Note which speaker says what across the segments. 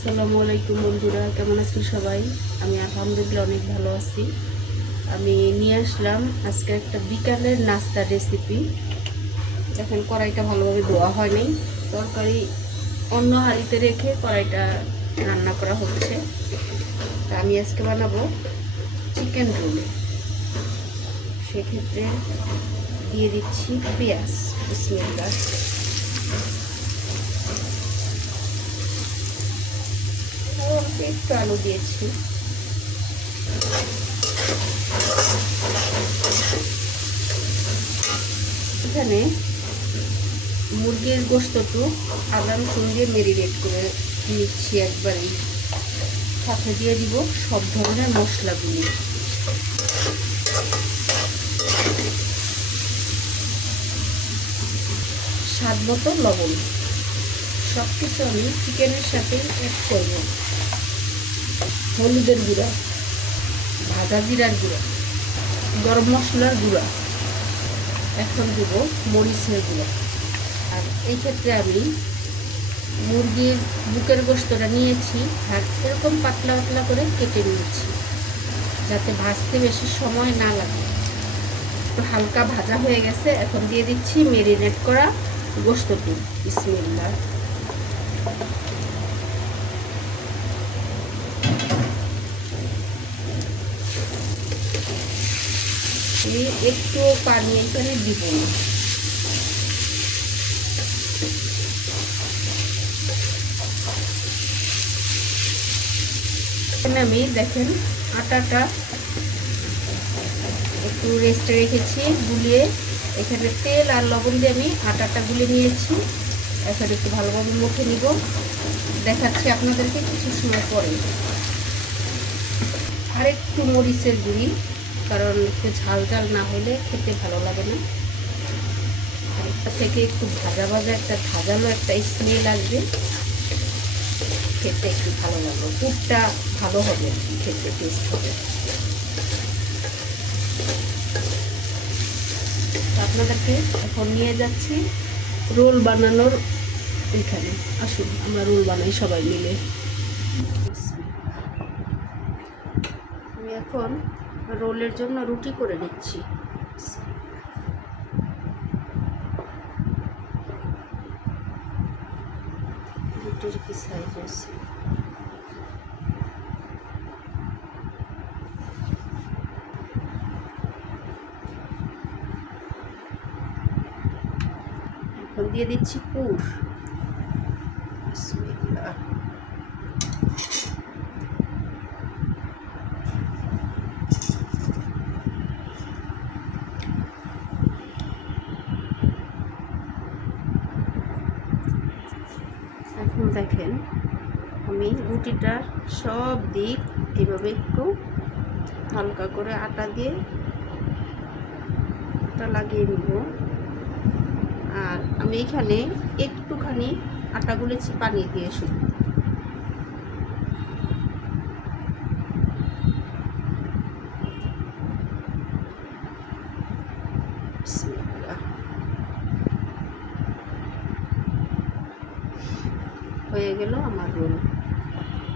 Speaker 1: আসসালামু আলাইকুম বন্ধুরা, কেমন আছেন সবাই? আমি আলহামদুলিল্লাহ অনেক ভালো আছি। আমি নিয়ে আসলাম আজকে একটা বিকালের নাস্তা রেসিপি দেখেন, কড়াইটা ভালোভাবে ধোয়া হয়নি। তরকারি অন্য হাঁড়িতে রেখে কড়াইটা রান্না করা হচ্ছে। তা আমি আজকে বানাবো চিকেন রোল সেক্ষেত্রে দিয়ে দিচ্ছি পেঁয়াজ। বিসমিল্লাহ অল্প একটু আলু দিয়েছি। এখানে মুরগির গোস্তটু আদা, রসুন দিয়ে মেরিনেট করে নিচ্ছি একবারেই। সাথে দিয়ে দিব সব ধরনের মশলাগুলি। স্বাদ মতো লবণ। সব কিছু আমি চিকেনের সাথে অ্যাড করব। হলুদের গুঁড়া, ভাজা জিরার গুঁড়া, গরম মশলার গুঁড়া। এখন দেবো মরিচের গুঁড়া। আর এই ক্ষেত্রে আমি মুরগির বুকের গোস্তটা নিয়েছি আর এরকম পাতলা পাতলা করে কেটে নিয়েছি, যাতে ভাজতে বেশি সময় না লাগে। একটু হালকা ভাজা হয়ে গেছে, এখন দিয়ে দিচ্ছি মেরিনেট করা গোস্তটি বিসমিল্লা আমি একটু পানি এখানে দিব না। আমি দেখেন আটাটা একটু রেস্টে রেখেছি, গুলিয়ে এখানে তেল আর লবণ দিয়ে আমি আটাটা গুলে নিয়েছি। এখন একটু ভালোভাবে মুখে নিব। দেখাচ্ছি আপনাদেরকে কিছু সময় পরে। আর একটু মরিচের গুঁড়ি। কারণ একটু ঝাল ঝাল না হলে খেতে ভালো লাগে না। আরেকটা থেকে একটু ভাজা ভাজা একটা ভাজানো একটা স্মেল আসবে, খেতে একটু ভালো লাগবে। পুরটা ভালো হবে খেতে টেস্ট হবে। আপনাদেরকে এখন নিয়ে যাচ্ছি রোল বানানোর এখানে। আসুন, আমরা রোল বানাই সবাই মিলে। আমি এখন রোলের জন্য রুটি করে নিচ্ছি। রুটির কি সাইজ আছে? এখন দিয়ে দিচ্ছি পুর বিসমিল্লাহ এখন দেখেন, আমি রুটিটার সব দিক এভাবে একটু হালকা করে আটা দিয়ে আটা লাগিয়ে নিব। আর আমি এখানে একটুখানি আটা গুলেছি পানি দিয়ে শুধু হয়ে গেল আমার রোল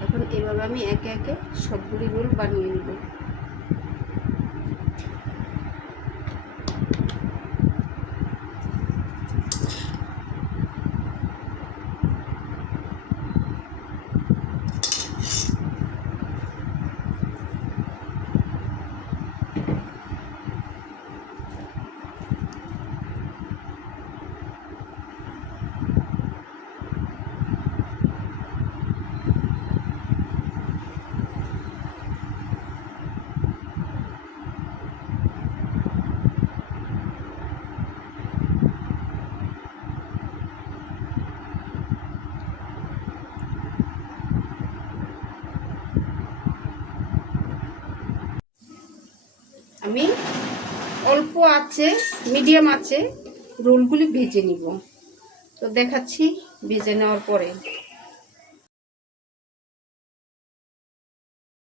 Speaker 1: এখন এভাবে আমি একে একে সবগুলি রোল বানিয়ে নেব। আমি অল্প আছে মিডিয়াম আছে রোলগুলি ভেজে নিব। তো দেখাচ্ছি ভেজে নেওয়ার পরে।